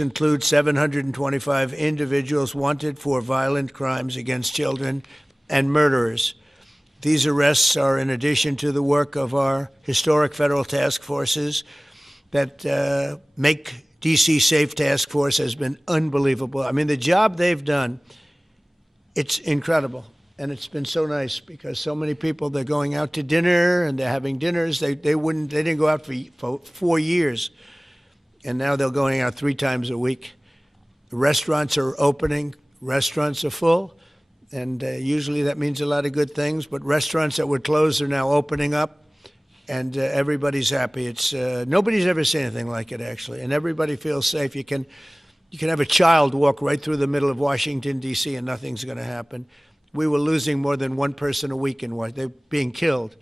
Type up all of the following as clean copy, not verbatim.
include 725 individuals wanted for violent crimes against children and murderers. These arrests are in addition to the work of our historic federal task forces that Make D.C. Safe Task Force has been unbelievable. I mean, the job they've done, it's incredible. And it's been so nice because so many people, they're going out to dinner and they're having dinners. They didn't go out for 4 years. And now they're going out 3 times a week. Restaurants are opening. Restaurants are full. And usually that means a lot of good things. But restaurants that were closed are now opening up. And everybody's happy. It's nobody's ever seen anything like it, actually. And everybody feels safe. You can have a child walk right through the middle of Washington, D.C., and nothing's going to happen. We were losing more than one person a week in Washington. They're being killed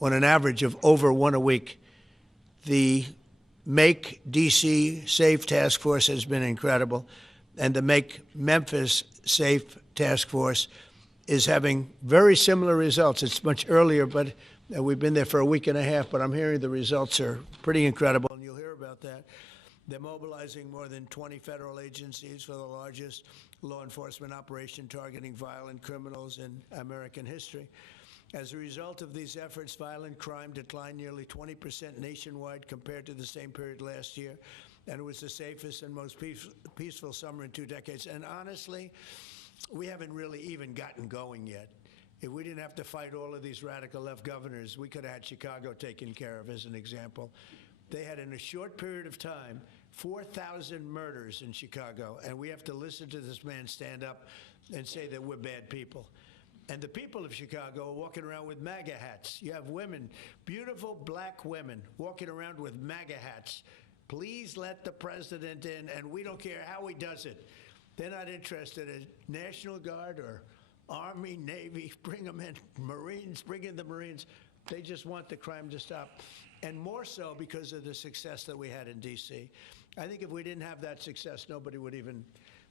on an average of over 1 a week. The Make D.C. Safe Task Force has been incredible. And the Make Memphis Safe Task Force is having very similar results. It's much earlier, but we've been there for a week and a half, but I'm hearing the results are pretty incredible, and you'll hear about that. They're mobilizing more than 20 federal agencies for the largest law enforcement operation targeting violent criminals in American history. As a result of these efforts, violent crime declined nearly 20% nationwide compared to the same period last year, and it was the safest and most peaceful summer in 2 decades. And honestly, we haven't really even gotten going yet. If we didn't have to fight all of these radical left governors, we could have had Chicago taken care of, as an example. They had, in a short period of time, 4,000 murders in Chicago, and we have to listen to this man stand up and say that we're bad people. And the people of Chicago are walking around with MAGA hats. You have women, beautiful black women, walking around with MAGA hats. Please let the president in, and we don't care how he does it. They're not interested in National Guard or Army, Navy, bring them in, Marines, bring in the Marines. They just want the crime to stop. And more so because of the success that we had in D.C. I think if we didn't have that success, nobody would even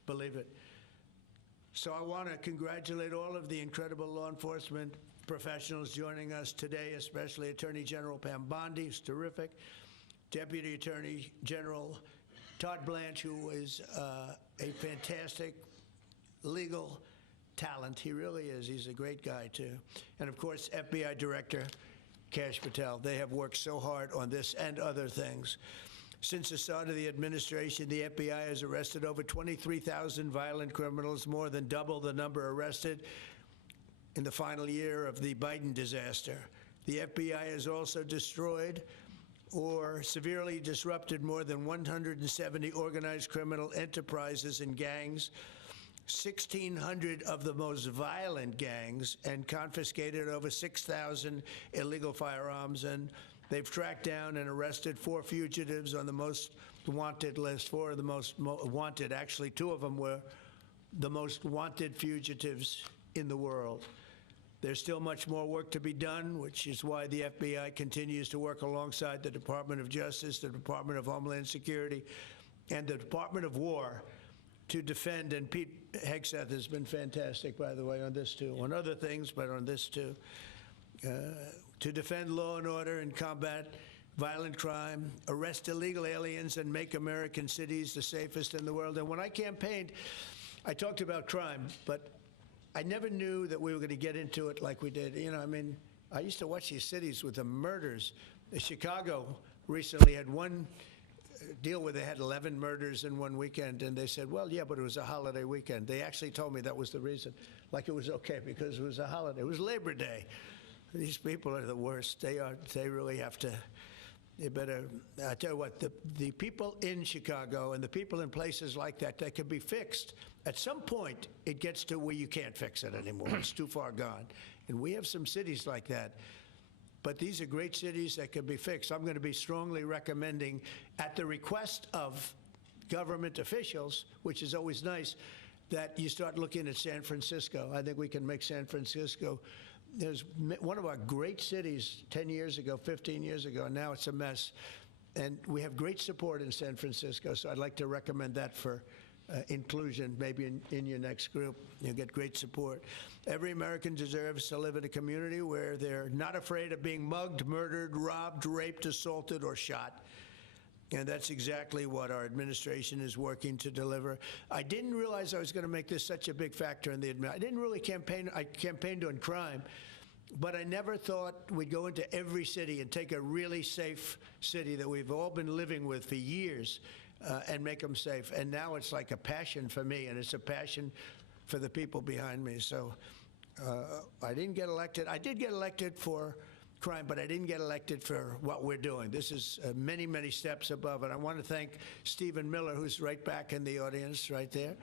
believe it. So I want to congratulate all of the incredible law enforcement professionals joining us today, especially Attorney General Pam Bondi, who's terrific, Deputy Attorney General Todd Blanche, who is a fantastic legal talent. He really is. He's a great guy, too. And, of course, FBI Director Kash Patel. They have worked so hard on this and other things. Since the start of the administration, the FBI has arrested over 23,000 violent criminals, more than double the number arrested in the final year of the Biden disaster. The FBI has also destroyed or severely disrupted more than 170 organized criminal enterprises and gangs, 1,600 of the most violent gangs, and confiscated over 6,000 illegal firearms. And they've tracked down and arrested 4 fugitives on the most wanted list. 4 of the most wanted. Actually, 2 of them were the most wanted fugitives in the world. There's still much more work to be done, which is why the FBI continues to work alongside the Department of Justice, the Department of Homeland Security, and the Department of War to defend. And Pete Hegseth has been fantastic, by the way, on this too, on other things, but on this too, to defend law and order and combat violent crime, arrest illegal aliens, and make American cities the safest in the world. And when I campaigned, I talked about crime, but I never knew that we were going to get into it like we did. You know, I mean, I used to watch these cities with the murders. Chicago recently had one deal where they had 11 murders in one weekend, and they said, well, yeah, but it was a holiday weekend. They actually told me that was the reason, like it was okay because it was a holiday. It was Labor Day. These people are the worst. They really have to. They better. I tell you what, the people in Chicago and the people in places like that could be fixed. At some point, it gets to where you can't fix it anymore. It's too far gone. And we have some cities like that. But these are great cities that can be fixed. I'm going to be strongly recommending, at the request of government officials, which is always nice, that you start looking at San Francisco. I think we can make San Francisco. There's one of our great cities 10 years ago, 15 years ago, and now it's a mess. And we have great support in San Francisco, so I'd like to recommend that for inclusion, maybe in your next group. You'll get great support. Every American deserves to live in a community where they're not afraid of being mugged, murdered, robbed, raped, assaulted, or shot. And that's exactly what our administration is working to deliver. I didn't realize I was going to make this such a big factor in the administration. I didn't really campaign. I campaigned on crime, but I never thought we'd go into every city and take a really safe city that we've all been living with for years and make them safe. And now it's like a passion for me, and it's a passion for the people behind me. So I didn't get elected. I did get elected for crime, but I didn't get elected for what we're doing. This is many, many steps above. And I want to thank Stephen Miller, who's right back in the audience right there.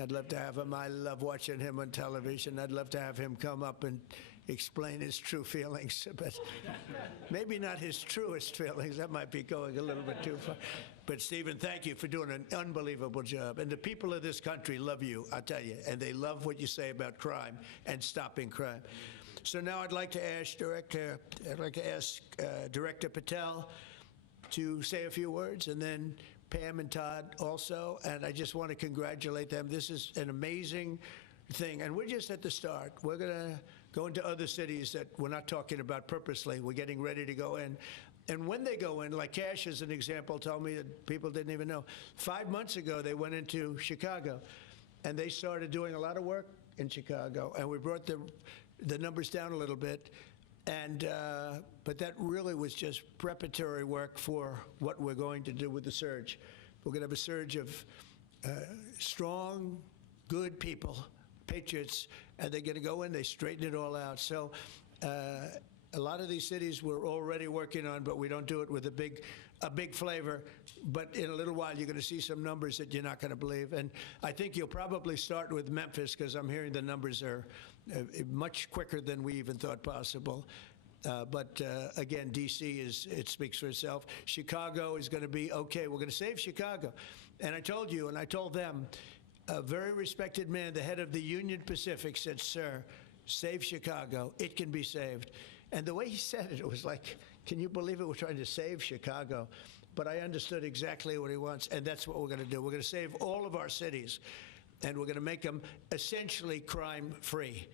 I'd love to have him. I love watching him on television. I'd love to have him come up and explain his true feelings, but maybe not his truest feelings. That might be going a little bit too far. But Stephen, thank you for doing an unbelievable job. And the people of this country love you, I'll tell you, and they love what you say about crime and stopping crime. So now I'd like to ask Director Patel to say a few words, and then Pam and Todd also. And I just want to congratulate them. This is an amazing thing, and we're just at the start. We're going to go into other cities that we're not talking about purposely. We're getting ready to go in. And when they go in, like Cash as an example told me that people didn't even know. 5 months ago, they went into Chicago, and they started doing a lot of work in Chicago, and we brought the numbers down a little bit. And but that really was just preparatory work for what we're going to do with the surge. We're going to have a surge of strong, good people, patriots, and they're going to go in, they straighten it all out. So a lot of these cities we're already working on, but we don't do it with a big flavor. But in a little while, you're going to see some numbers that you're not going to believe. And I think you'll probably start with Memphis, because I'm hearing the numbers are much quicker than we even thought possible. But again, D.C. it speaks for itself. Chicago is going to be okay. We're going to save Chicago. And I told you, and I told them, a very respected man, the head of the Union Pacific, said, "Sir, save Chicago. It can be saved." And the way he said it, it was like, can you believe it? We're trying to save Chicago. But I understood exactly what he wants, and that's what we're going to do. We're going to save all of our cities, and we're going to make them essentially crime-free,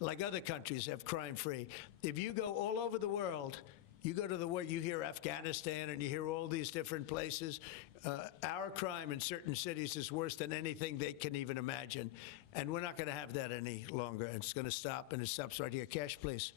like other countries have crime-free. If you go all over the world, you go to the world, you hear Afghanistan and you hear all these different places. Our crime in certain cities is worse than anything they can even imagine. And we're not going to have that any longer. It's going to stop, and it stops right here. Cash, please.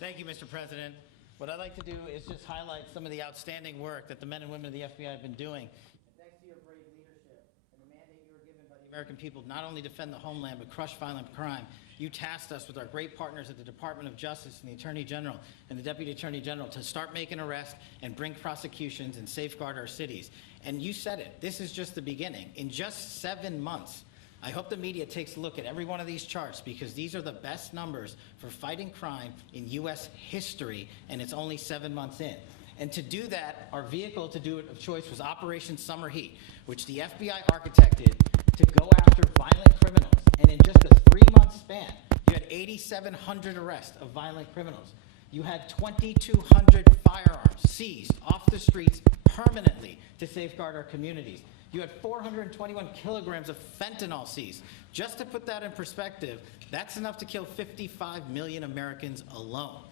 Thank you, Mr. President. What I'd like to do is just highlight some of the outstanding work that the men and women of the FBI have been doing. And thanks to your brave leadership and the mandate you were given by the American people, not only defend the homeland, but crush violent crime, you tasked us with our great partners at the Department of Justice and the Attorney General and the Deputy Attorney General to start making arrests and bring prosecutions and safeguard our cities. And you said it, this is just the beginning. In just 7 months, I hope the media takes a look at every one of these charts, because these are the best numbers for fighting crime in U.S. history, and it's only 7 months in. And to do that, our vehicle to do it of choice was Operation Summer Heat, which the FBI architected to go after violent criminals. And in just a 3-month span, you had 8,700 arrests of violent criminals. You had 2,200 firearms seized off the streets permanently to safeguard our communities. You had 421 kilograms of fentanyl seized. Just to put that in perspective, that's enough to kill 55 million Americans alone.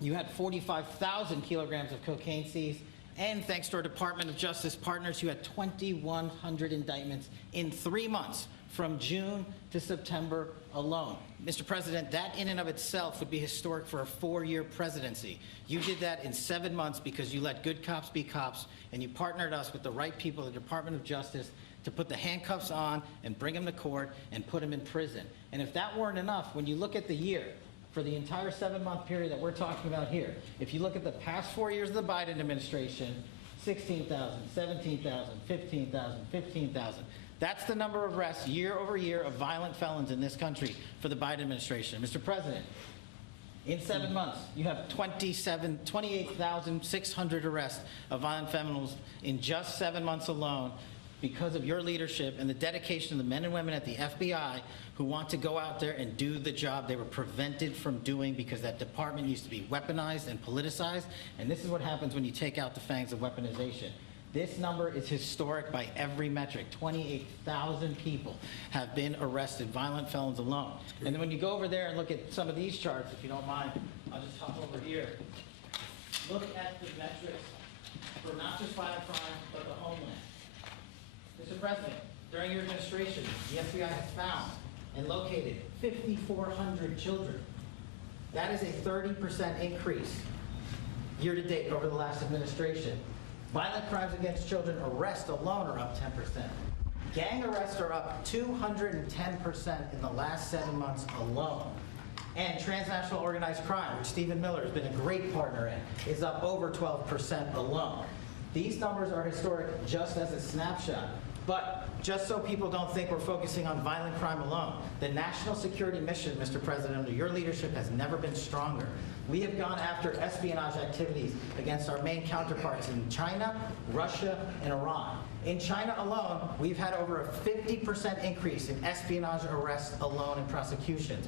You had 45,000 kilograms of cocaine seized, and thanks to our Department of Justice partners, you had 2,100 indictments in 3 months, from June to September alone. Mr. President, that in and of itself would be historic for a 4-year presidency. You did that in 7 months because you let good cops be cops, and you partnered us with the right people at the Department of Justice to put the handcuffs on and bring them to court and put them in prison. And if that weren't enough, when you look at the year, for the entire 7-month period that we're talking about here, if you look at the past 4 years of the Biden administration, 16,000, 17,000, 15,000, 15,000. That's the number of arrests year over year of violent felons in this country for the Biden administration. Mr. President, in 7 months, you have 28,600 arrests of violent felons in just 7 months alone, because of your leadership and the dedication of the men and women at the FBI who want to go out there and do the job they were prevented from doing, because that department used to be weaponized and politicized. And this is what happens when you take out the fangs of weaponization. This number is historic by every metric. 28,000 people have been arrested, violent felons alone. And then when you go over there and look at some of these charts, if you don't mind, I'll just hop over here. Look at the metrics for not just violent crime, but the homeland. Mr. President, during your administration, the FBI has found and located 5,400 children. That is a 30% increase year to date over the last administration. Violent crimes against children arrests alone are up 10%. Gang arrests are up 210% in the last 7 months alone. And transnational organized crime, which Stephen Miller has been a great partner in, is up over 12% alone. These numbers are historic just as a snapshot. But just so people don't think we're focusing on violent crime alone, the national security mission, Mr. President, under your leadership has never been stronger. We have gone after espionage activities against our main counterparts in China, Russia, and Iran. In China alone, we've had over a 50% increase in espionage arrests alone and prosecutions.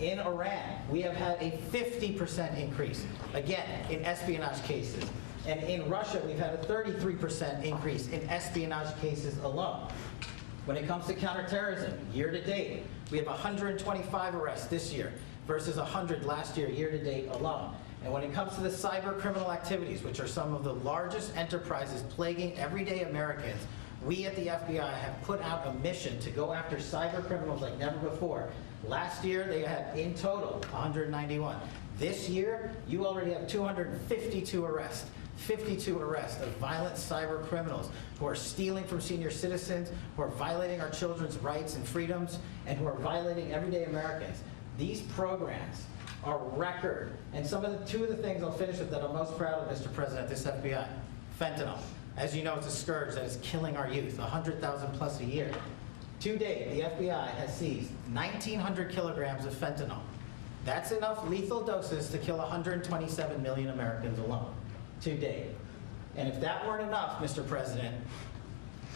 In Iran, we have had a 50% increase, again, in espionage cases. And in Russia, we've had a 33% increase in espionage cases alone. When it comes to counterterrorism, year to date, we have 125 arrests this year versus 100 last year, year to date alone. And when it comes to the cyber criminal activities, which are some of the largest enterprises plaguing everyday Americans, we at the FBI have put out a mission to go after cyber criminals like never before. Last year, they had in total 191. This year, you already have 252 arrests. 52 arrests of violent cyber criminals who are stealing from senior citizens, who are violating our children's rights and freedoms, and who are violating everyday Americans. These programs are record. And two of the things I'll finish with that I'm most proud of, Mr. President, this FBI, fentanyl. As you know, it's a scourge that is killing our youth, 100,000 plus a year. To date, the FBI has seized 1,900 kilograms of fentanyl. That's enough lethal doses to kill 127 million Americans alone. To date. And if that weren't enough, Mr. President,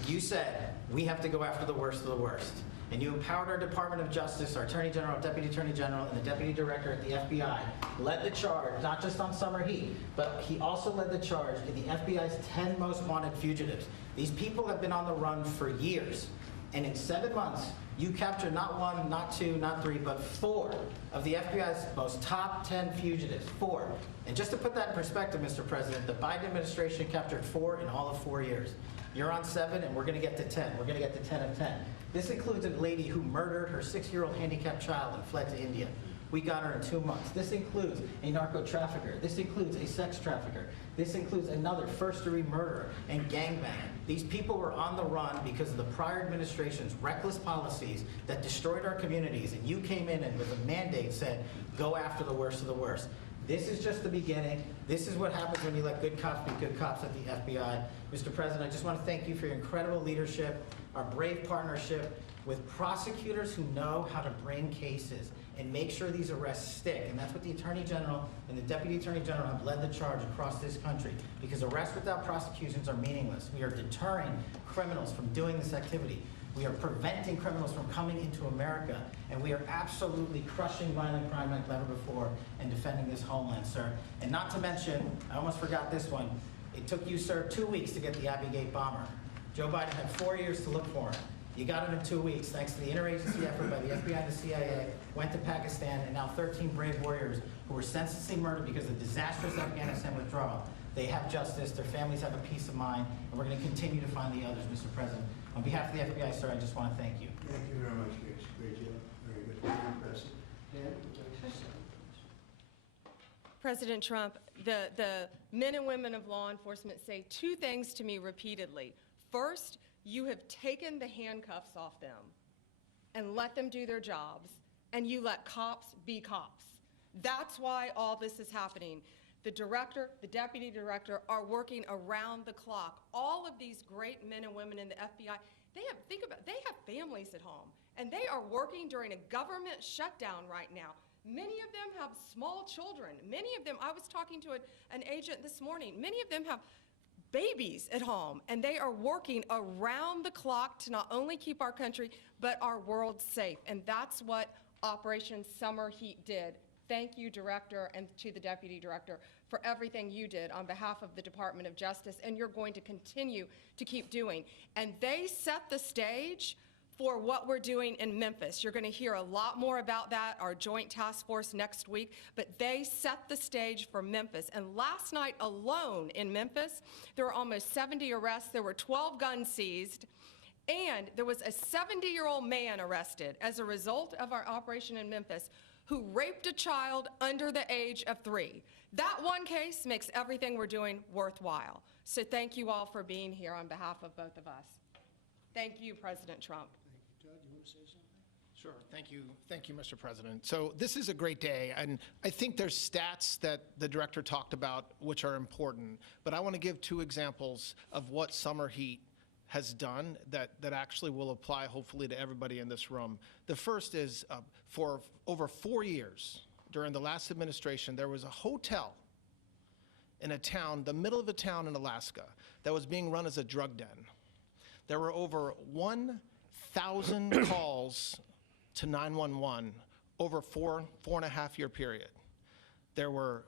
you said we have to go after the worst of the worst. And you empowered our Department of Justice, our Attorney General, Deputy Attorney General, and the Deputy Director at the FBI, led the charge, not just on summer heat, but he also led the charge in the FBI's 10 most wanted fugitives. These people have been on the run for years. And in 7 months, you captured not one, not two, not three, but 4 of the FBI's most top 10 fugitives. 4. And just to put that in perspective, Mr. President, the Biden administration captured 4 in all of 4 years. You're on 7, and we're going to get to 10. We're going to get to 10 of 10. This includes a lady who murdered her 6-year-old handicapped child and fled to India. We got her in 2 months. This includes a narco trafficker. This includes a sex trafficker. This includes another first-degree murderer and gangbanger. These people were on the run because of the prior administration's reckless policies that destroyed our communities, and you came in and with a mandate said, go after the worst of the worst. This is just the beginning. This is what happens when you let good cops be good cops at the FBI. Mr. President, I just want to thank you for your incredible leadership, our brave partnership with prosecutors who know how to bring cases and make sure these arrests stick. And that's what the Attorney General and the Deputy Attorney General have led the charge across this country, because arrests without prosecutions are meaningless. We are deterring criminals from doing this activity. We are preventing criminals from coming into America, and we are absolutely crushing violent crime like never before and defending this homeland, sir. And not to mention, I almost forgot this one, it took you, sir, 2 weeks to get the Abbey Gate bomber. Joe Biden had 4 years to look for him. You got him in 2 weeks, thanks to the interagency effort by the FBI and the CIA, went to Pakistan, and now 13 brave warriors who were senselessly murdered because of disastrous Afghanistan withdrawal. They have justice, their families have a peace of mind, and we're going to continue to find the others, Mr. President. On behalf of the FBI, sir, I just want to thank you. Thank you very much, Rich. Great job. Very good. Very impressive. Dan? President Trump, the men and women of law enforcement say 2 things to me repeatedly. First, you have taken the handcuffs off them and let them do their jobs, and you let cops be cops. That's why all this is happening. The director, the deputy director are working around the clock. All of these great men and women in the FBI, they have families at home, and they are working during a government shutdown right now. Many of them have small children. Many of them, I was talking to an agent this morning, many of them have babies at home, and they are working around the clock to not only keep our country, but our world safe. And that's what Operation Summer Heat did. Thank you, Director, and to the Deputy Director for everything you did on behalf of the Department of Justice, and you're going to continue to keep doing. And they set the stage for what we're doing in Memphis. You're going to hear a lot more about that, our joint task force next week, but they set the stage for Memphis. And last night alone in Memphis, there were almost 70 arrests. There were 12 guns seized, and there was a 70-year-old man arrested as a result of our operation in Memphis who raped a child under the age of 3. That one case makes everything we're doing worthwhile. So thank you all for being here on behalf of both of us. Thank you, President Trump. Todd, you want to say something? Sure. Thank you, Mr. President. So this is a great day, and I think there's stats that the director talked about which are important, but I want to give 2 examples of what summer heat has done that actually will apply hopefully to everybody in this room. The first is for over 4 years during the last administration, there was a hotel in a town, the middle of a town in Alaska, that was being run as a drug den. There were over 1,000 calls to 911 over 4.5 year period. There were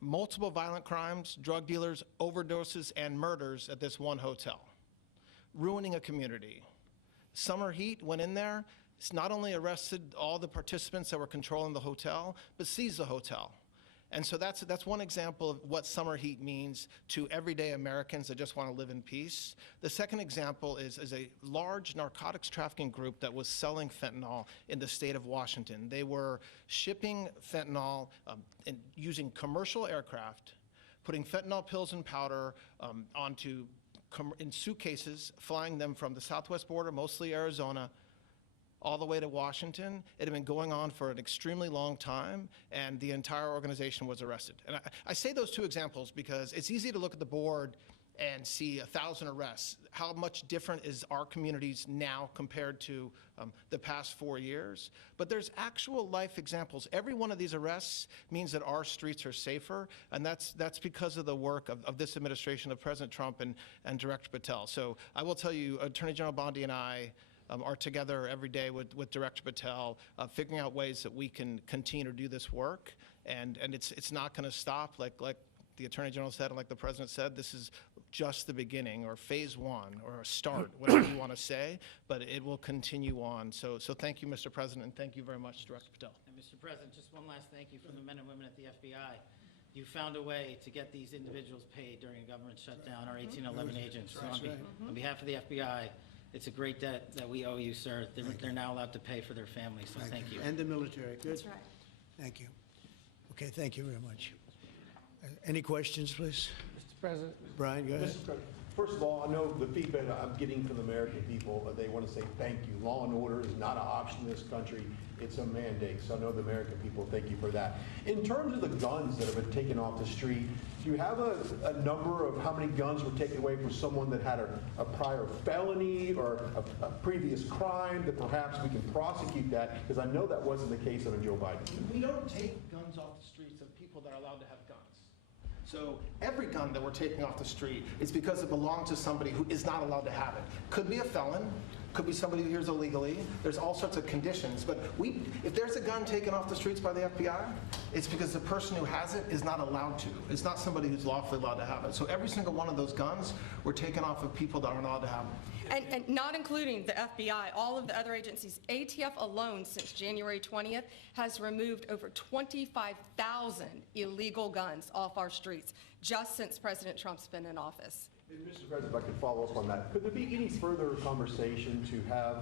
multiple violent crimes, drug dealers, overdoses, and murders at this one hotel, ruining a community. Summer heat went in there. It's not only arrested all the participants that were controlling the hotel, but seized the hotel. And so that's one example of what summer heat means to everyday Americans that just want to live in peace. The second example is a large narcotics trafficking group that was selling fentanyl in the state of Washington. They were shipping fentanyl and using commercial aircraft, putting fentanyl pills and powder in suitcases, flying them from the southwest border, mostly Arizona, all the way to Washington. It had been going on for an extremely long time, and the entire organization was arrested. And I say those 2 examples because it's easy to look at the board and see 1,000 arrests. How much different is our communities now compared to the past 4 years? But there's actual life examples. Every one of these arrests means that our streets are safer, and that's because of the work of this administration, of President Trump and Director Patel. So I will tell you, Attorney General Bondi and I are together every day with Director Patel, figuring out ways that we can continue to do this work, and it's not going to stop. Like the Attorney General said, and like the President said, this is just the beginning, or phase 1, or a start, whatever you want to say, but it will continue on. So thank you, Mr. President, and thank you very much, Director Patel. And Mr. President, just one last thank you from the men and women at the FBI. You found a way to get these individuals paid during a government shutdown, our 1811 agents. So on behalf of the FBI, it's a great debt that we owe you, sir. They're now allowed to pay for their families, so thank you. And the military. Good. That's right. Thank you. Okay, thank you very much. Any questions, please? Mr. President. Brian, go ahead. Mr. President, first of all, I know the feedback I'm getting from the American people, they want to say thank you. Law and order is not an option in this country. It's a mandate. So I know the American people thank you for that. In terms of the guns that have been taken off the street, do you have a number of how many guns were taken away from someone that had a prior felony or a previous crime that perhaps we can prosecute that? Because I know that wasn't the case under Joe Biden. We don't take guns off the streets of people that are allowed to have guns. So every gun that we're taking off the street is because it belongs to somebody who is not allowed to have it. Could be a felon, could be somebody who hears illegally. There's all sorts of conditions. But if there's a gun taken off the streets by the FBI, it's because the person who has it is not allowed to. It's not somebody who's lawfully allowed to have it. So every single one of those guns were taken off of people that aren't allowed to have them. And not including the FBI, all of the other agencies. ATF alone, since January 20th, has removed over 25,000 illegal guns off our streets, just since President Trump's been in office. Mr. President, if I could follow up on that, could there be any further conversation to have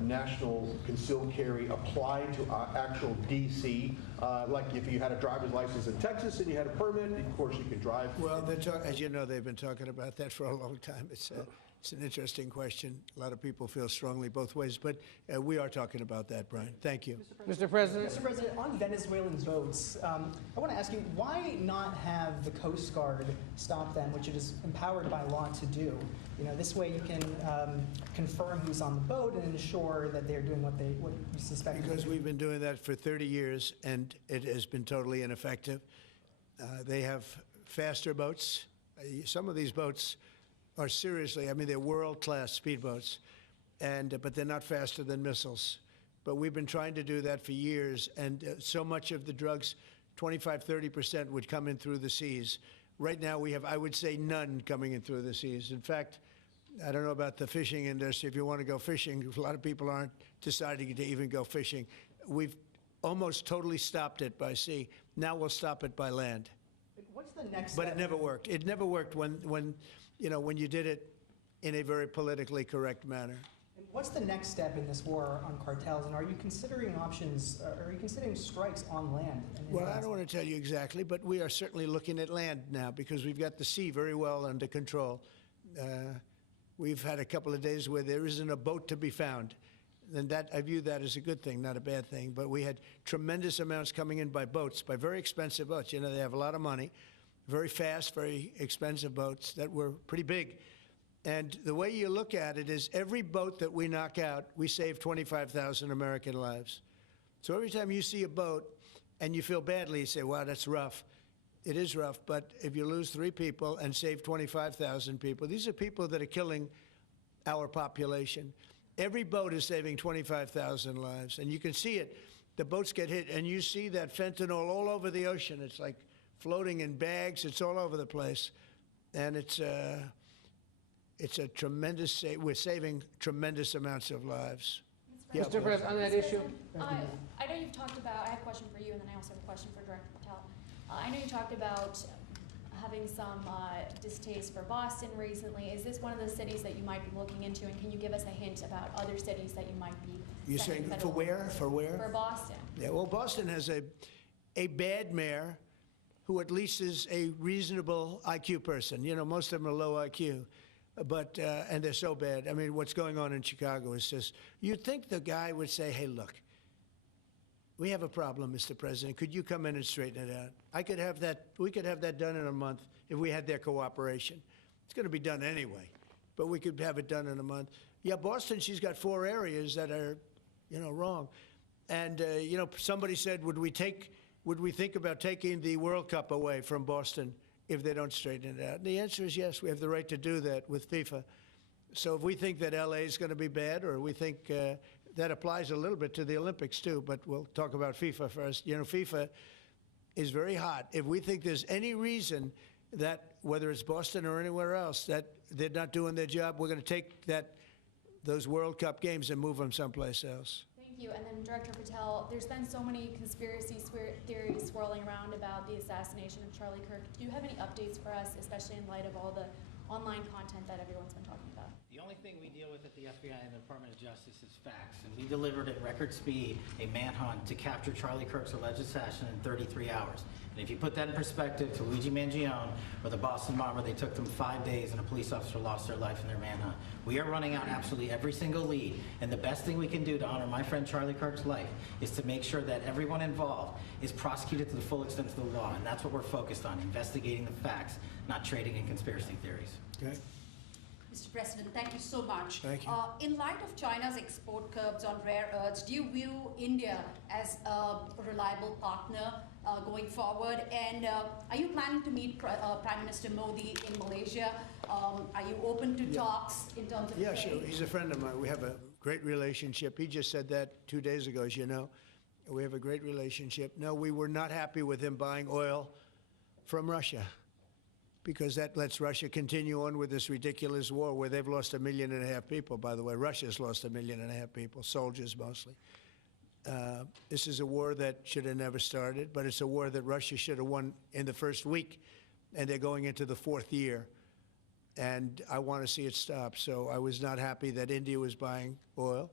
national concealed carry applied to actual D.C.? Like if you had a driver's license in Texas and you had a permit, of course you could drive. Well, as you know, they've been talking about that for a long time. It's an interesting question. A lot of people feel strongly both ways, but we are talking about that, Brian. Thank you. Mr. President. Mr. President, on Venezuelan boats, I want to ask you, why not have the Coast Guard stop them, which it is empowered by law to do? You know, this way you can confirm who's on the boat and ensure that they're doing what you suspect. Because we've been doing that for 30 years, and it has been totally ineffective. They have faster boats. Some of these boats are seriously, I mean, they're world-class speedboats, but they're not faster than missiles. But we've been trying to do that for years, and so much of the drugs, 25–30%, would come in through the seas. Right now we have, I would say, none coming in through the seas. In fact, I don't know about the fishing industry. If you want to go fishing, a lot of people aren't deciding to even go fishing. We've almost totally stopped it by sea. Now we'll stop it by land. What's the next But step? it never worked. It never worked when you did it in a very politically correct manner. And what's the next step in this war on cartels? And are you considering options, are you considering strikes on land? Well, I don't want to tell you exactly, but we are certainly looking at land now because we've got the sea very well under control. We've had a couple of days where there isn't a boat to be found. And that, I view that as a good thing, not a bad thing. But we had tremendous amounts coming in by boats, by very expensive boats. You know, they have a lot of money, very fast, very expensive boats that were pretty big. And the way you look at it is every boat that we knock out, we save 25,000 American lives. So every time you see a boat and you feel badly, you say, wow, that's rough. It is rough, but if you lose 3 people and save 25,000 people, these are people that are killing our population. Every boat is saving 25,000 lives, and you can see it. The boats get hit, and you see that fentanyl all over the ocean. It's like floating in bags. It's all over the place, and it's a tremendous. We're saving tremendous amounts of lives. Yeah, Mr. President, on that issue, I know you've talked about, I have a question for you, and then I also have a question for Director Patel. I know you talked about having some distaste for Boston recently. Is this one of the cities that you might be looking into, and can you give us a hint about other cities that you might be You're saying for where? For where? For Boston. Yeah, well, Boston has a bad mayor who at least is a reasonable IQ person. You know, most of them are low IQ. But, and they're so bad. I mean, what's going on in Chicago is just, you'd think the guy would say, hey, look, we have a problem, Mr. President. Could you come in and straighten it out? We could have that done in a month if we had their cooperation. It's going to be done anyway, but we could have it done in a month. Yeah, Boston, she's got 4 areas that are, wrong. And, somebody said, would we think about taking the World Cup away from Boston if they don't straighten it out? And the answer is yes, we have the right to do that with FIFA. So if we think that LA is going to be bad, or we think that applies a little bit to the Olympics too, but we'll talk about FIFA first. FIFA is very hot. If we think there's any reason that, whether it's Boston or anywhere else, that they're not doing their job, we're going to take those World Cup games and move them someplace else. Thank you. And then Director Patel, there's been so many conspiracy theories swirling around about the assassination of Charlie Kirk. Do you have any updates for us, especially in light of all the online content that everyone's been talking about? The only thing we deal with at the FBI and the Department of Justice is facts, and we delivered at record speed a manhunt to capture Charlie Kirk's alleged assassin in 33 hours. And if you put that in perspective to Luigi Mangione or the Boston bomber, they took them 5 days and a police officer lost their life in their manhunt. We are running out absolutely every single lead, and the best thing we can do to honor my friend Charlie Kirk's life is to make sure that everyone involved is prosecuted to the full extent of the law, and that's what we're focused on, investigating the facts, not trading in conspiracy theories. Okay. Mr. President, thank you so much. Thank you. In light of China's export curbs on rare earths, do you view India as a reliable partner going forward? And are you planning to meet Prime Minister Modi in Malaysia? Are you open to talks in terms of Yeah, trade? sure. He's a friend of mine. We have a great relationship. He just said that 2 days ago, as you know. We have a great relationship. No, we were not happy with him buying oil from Russia, because that lets Russia continue on with this ridiculous war where they've lost 1.5 million people, by the way. Russia's lost 1.5 million people, soldiers mostly. This is a war that should have never started, but it's a war that Russia should have won in the first week, and they're going into the 4th year. And I want to see it stop. So I was not happy that India was buying oil.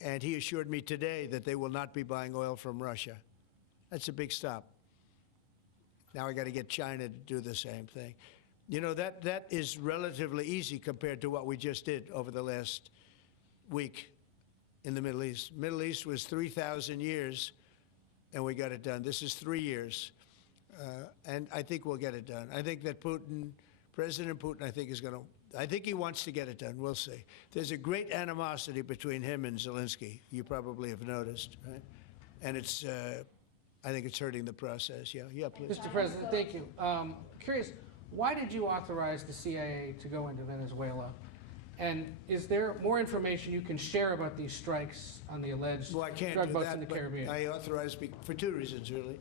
And he assured me today that they will not be buying oil from Russia. That's a big stop. Now I got to get China to do the same thing. You know, that is relatively easy compared to what we just did over the last week in the Middle East. Middle East was 3,000 years, and we got it done. This is 3 years, and I think we'll get it done. I think that President Putin, I think he wants to get it done. We'll see. There's a great animosity between him and Zelensky. You probably have noticed, right? And it's, I think it's hurting the process. Yeah, please. Mr. President, thank you. Curious, why did you authorize the CIA to go into Venezuela? And is there more information you can share about these strikes on the alleged Well, I can't drug do boats that, in the but Caribbean? I authorized for 2 reasons, really.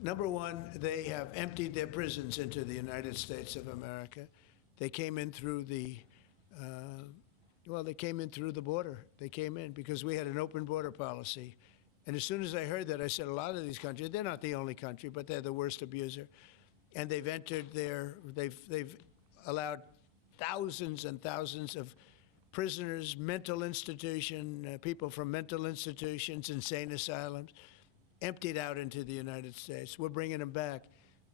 Number one, they have emptied their prisons into the United States of America. They came in through the Well, they came in through the border. They came in because we had an open border policy. And as soon as I heard that, I said, a lot of these countries, they're not the only country, but they're the worst abuser. And they've entered they've allowed thousands and thousands of prisoners, mental institution, people from mental institutions, insane asylums, emptied out into the United States. We're bringing them back.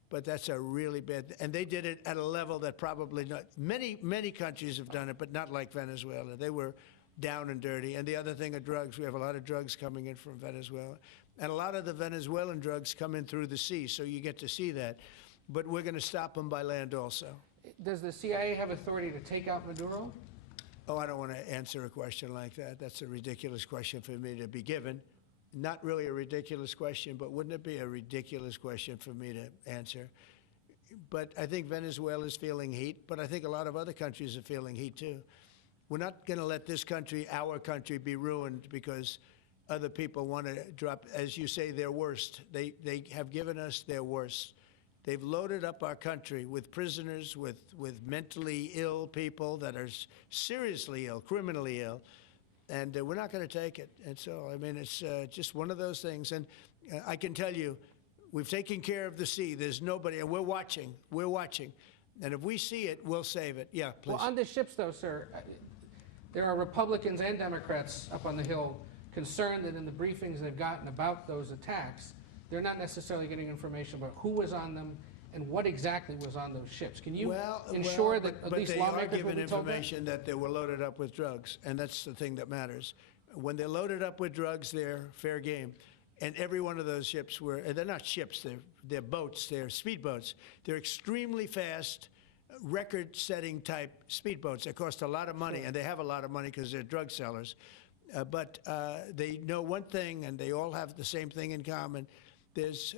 But that's a really bad, and they did it at a level that probably not, many countries have done it, but not like Venezuela. They were down and dirty. And the other thing are drugs. We have a lot of drugs coming in from Venezuela. And a lot of the Venezuelan drugs come in through the sea, so you get to see that. But we're going to stop them by land also. Does the CIA have authority to take out Maduro? Oh, I don't want to answer a question like that. That's a ridiculous question for me to be given. Not really a ridiculous question, but wouldn't it be a ridiculous question for me to answer? But I think Venezuela's feeling heat, but I think a lot of other countries are feeling heat too. We're not going to let this country, our country, be ruined because other people want to drop, as you say, their worst. They have given us their worst. They've loaded up our country with prisoners, with mentally ill people that are seriously ill, criminally ill. And we're not going to take it. And so, I mean, it's just one of those things. And I can tell you, we've taken care of the sea. There's nobody, and we're watching. We're watching. And if we see it, we'll save it. Yeah, please. Well, on the ships, though, sir, there are Republicans and Democrats up on the Hill concerned that in the briefings they've gotten about those attacks, they're not necessarily getting information about who was on them and what exactly was on those ships. Can you ensure that at least lawmakers will be told that? But they are given information that they were loaded up with drugs, and that's the thing that matters. When they're loaded up with drugs, they're fair game. And every one of those ships were, they're not ships, they're boats, they're speedboats. They're extremely fast, record-setting type speedboats. They cost a lot of money, and they have a lot of money because they're drug sellers. But they know one thing, and they all have the same thing in common. There's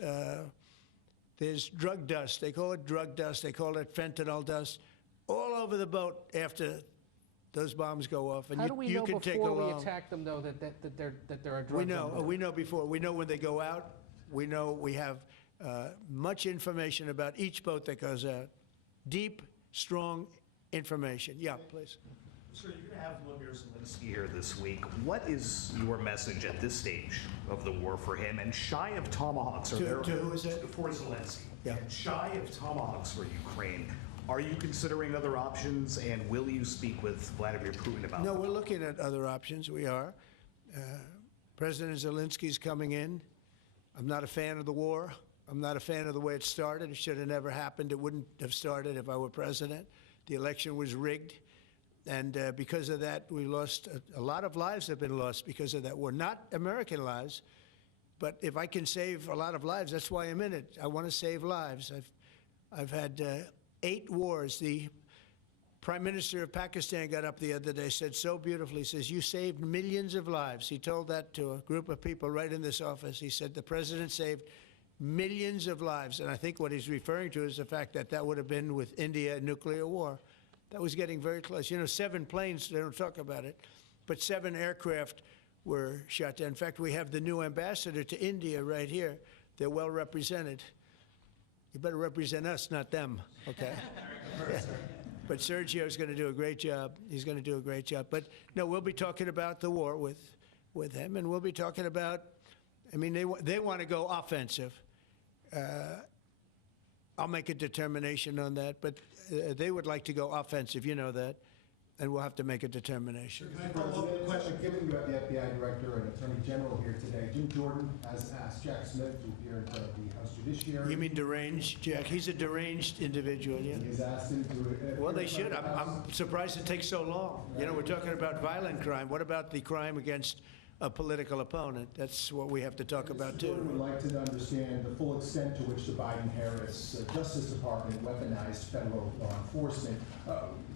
drug dust. They call it drug dust. They call it fentanyl dust all over the boat after those bombs go off. And How do we you know can take before we along. attack them, though, that there are drugs? We know. on board? We know before. We know when they go out. We know we have much information about each boat that goes out. Deep, strong information. Yeah, please. Sir, you're going to have Vladimir Zelensky here this week. What is your message at this stage of the war for him? And shy of tomahawks, To who is it? For Zelensky. Yeah. And shy of tomahawks for Ukraine, are you considering other options, and will you speak with Vladimir Putin about No, them? we're looking at other options. We are. President Zelensky's coming in. I'm not a fan of the war. I'm not a fan of the way it started. It should have never happened. It wouldn't have started if I were president. The election was rigged. And because of that, we lost a lot of lives have been lost because of that war. Not American lives, but if I can save a lot of lives, that's why I'm in it. I want to save lives. I've had 8 wars. The Prime Minister of Pakistan got up the other day, said so beautifully, says, you saved millions of lives. He told that to a group of people right in this office. He said the president saved millions of lives. And I think what he's referring to is the fact that that would have been with India, a nuclear war. That was getting very close. You know, 7 planes, they don't talk about it, but 7 aircraft were shot down. In fact, we have the new ambassador to India right here. They're well represented. You better represent us, not them, okay? Yeah. But Sergio's going to do a great job. He's going to do a great job. But no, we'll be talking about the war with him, and we'll be talking about, I mean, they want to go offensive. I'll make a determination on that, but they would like to go offensive, you know that, and we'll have to make a determination. Given you have the FBI Director and Attorney General here today, Jim Jordan has asked Jack Smith to appear in front of the House Judiciary. You mean deranged, Jack? He's a deranged individual, yeah? He has asked him to Well, they should. I'm surprised it takes so long. You know, we're talking about violent crime. What about the crime against a political opponent? That's what we have to talk about, too. Jordan would like to understand the full extent to which the Biden-Harris Justice Department weaponized federal law enforcement.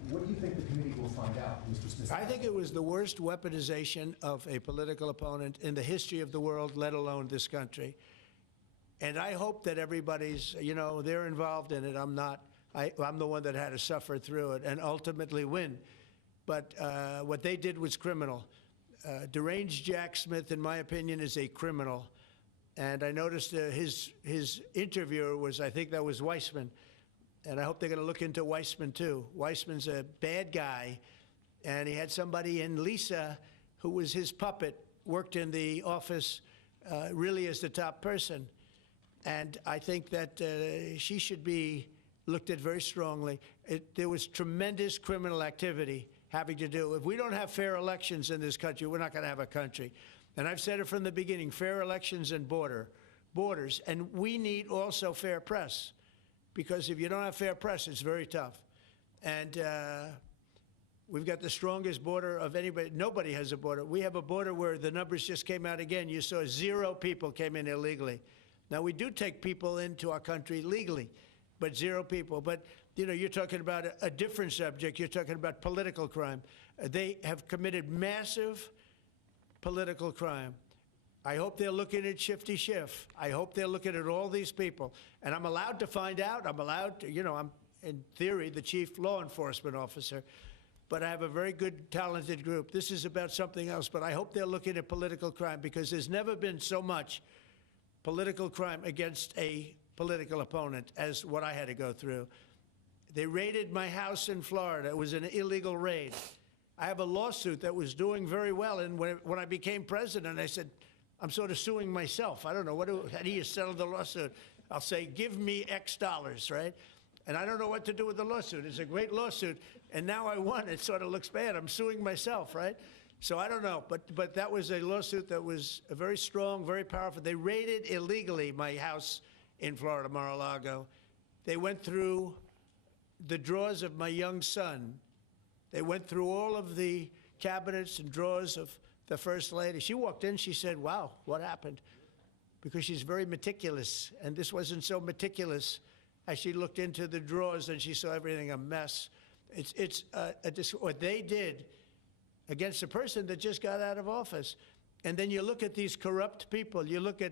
What do you think the committee will find out, Mr. Smith? I think it was the worst weaponization of a political opponent in the history of the world, let alone this country. And I hope that everybody's, you know, they're involved in it. I'm not. I'm the one that had to suffer through it and ultimately win. But what they did was criminal. Deranged Jack Smith, in my opinion, is a criminal. And I noticed his interviewer was, I think that was Weissman. And I hope they're going to look into Weissman, too. Weissman's a bad guy, And he had somebody in Lisa, who was his puppet, worked in the office really as the top person. And I think that she should be looked at very strongly. There was tremendous criminal activity having to do. If we don't have fair elections in this country, we're not going to have a country. And I've said it from the beginning, fair elections and borders. And we need also fair press, because if you don't have fair press, it's very tough. And we've got the strongest border of anybody. Nobody has a border. We have a border where the numbers just came out again. You saw 0 people came in illegally. Now, we do take people into our country legally, but 0 people. But, you know, you're talking about a different subject. You're talking about political crime. They have committed massive political crime. I hope they're looking at Shifty Schiff. I hope they're looking at all these people. And I'm allowed to find out. I'm allowed to, you know, I'm, in theory, the chief law enforcement officer. But I have a very good, talented group. This is about something else. But I hope they're looking at political crime, because there's never been so much political crime against a political opponent as what I had to go through. They raided my house in Florida. It was an illegal raid. I have a lawsuit that was doing very well. And when I became president, I said, I'm sort of suing myself. I don't know. How do you settle the lawsuit? I'll say, give me X dollars, right? And I don't know what to do with the lawsuit. It's a great lawsuit. And now I won. It sort of looks bad. I'm suing myself, right? So I don't know. But that was a lawsuit that was very strong, very powerful. They raided illegally my house in Florida, Mar-a-Lago. They went through the drawers of my young son. They went through all of the cabinets and drawers of the First Lady. She walked in, she said, wow, what happened? Because she's very meticulous, and this wasn't so meticulous. As she looked into the drawers and she saw everything a mess. It's what they did against a person that just got out of office. And then you look at these corrupt people. You look at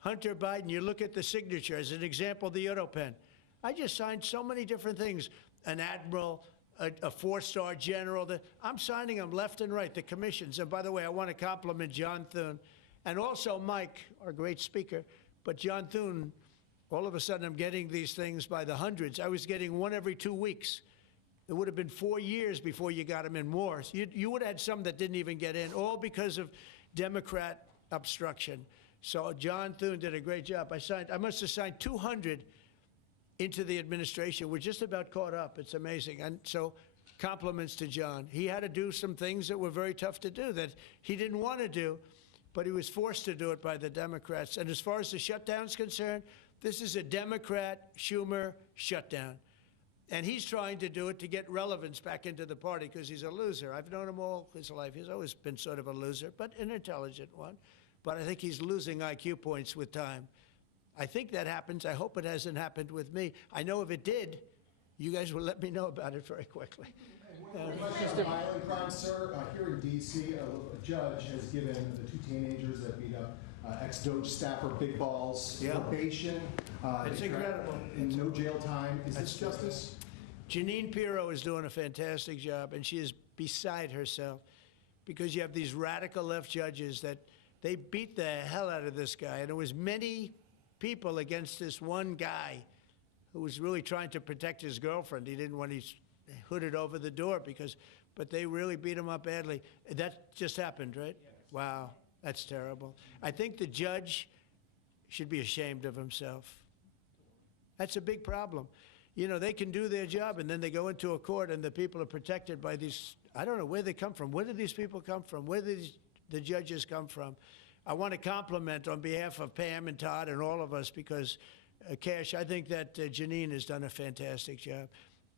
Hunter Biden. You look at the signature. As an example, the Europen. I just signed so many different things. An admiral, a 4-star general. I'm signing them left and right, the commissions. And by the way, I want to compliment John Thune and also Mike, our great speaker. But John Thune, all of a sudden, I'm getting these things by the hundreds. I was getting one every 2 weeks. It would have been 4 years before you got them in more. So you would have had some that didn't even get in, all because of Democrat obstruction. So John Thune did a great job. I must have signed 200 into the administration. We're just about caught up. It's amazing. And so compliments to John. He had to do some things that were very tough to do that he didn't want to do, but he was forced to do it by the Democrats. And as far as the shutdown's concerned, this is a Democrat Schumer shutdown. And he's trying to do it to get relevance back into the party because he's a loser. I've known him all his life. He's always been sort of a loser, but an intelligent one. But I think he's losing IQ points with time. I think that happens. I hope it hasn't happened with me. I know if it did, you guys will let me know about it very quickly. Just a violent crime, sir. Here in D.C., a judge has given the 2 teenagers that beat up ex-Doge staffer Big Balls probation. It's incredible. And no jail time. Is this justice? Jeanine Pirro is doing a fantastic job, and she is beside herself because you have these radical left judges that they beat the hell out of this guy. And there was many people against this one guy who was really trying to protect his girlfriend. He didn't want to hood it over the door but they really beat him up badly. That just happened, right? Yes. Wow, that's terrible. I think the judge should be ashamed of himself. That's a big problem. You know, they can do their job, and then they go into a court, and the people are protected by these, I don't know where they come from. Where do these people come from? Where do the judges come from? I want to compliment on behalf of Pam and Todd and all of us because, Cash, I think that Jeanine has done a fantastic job.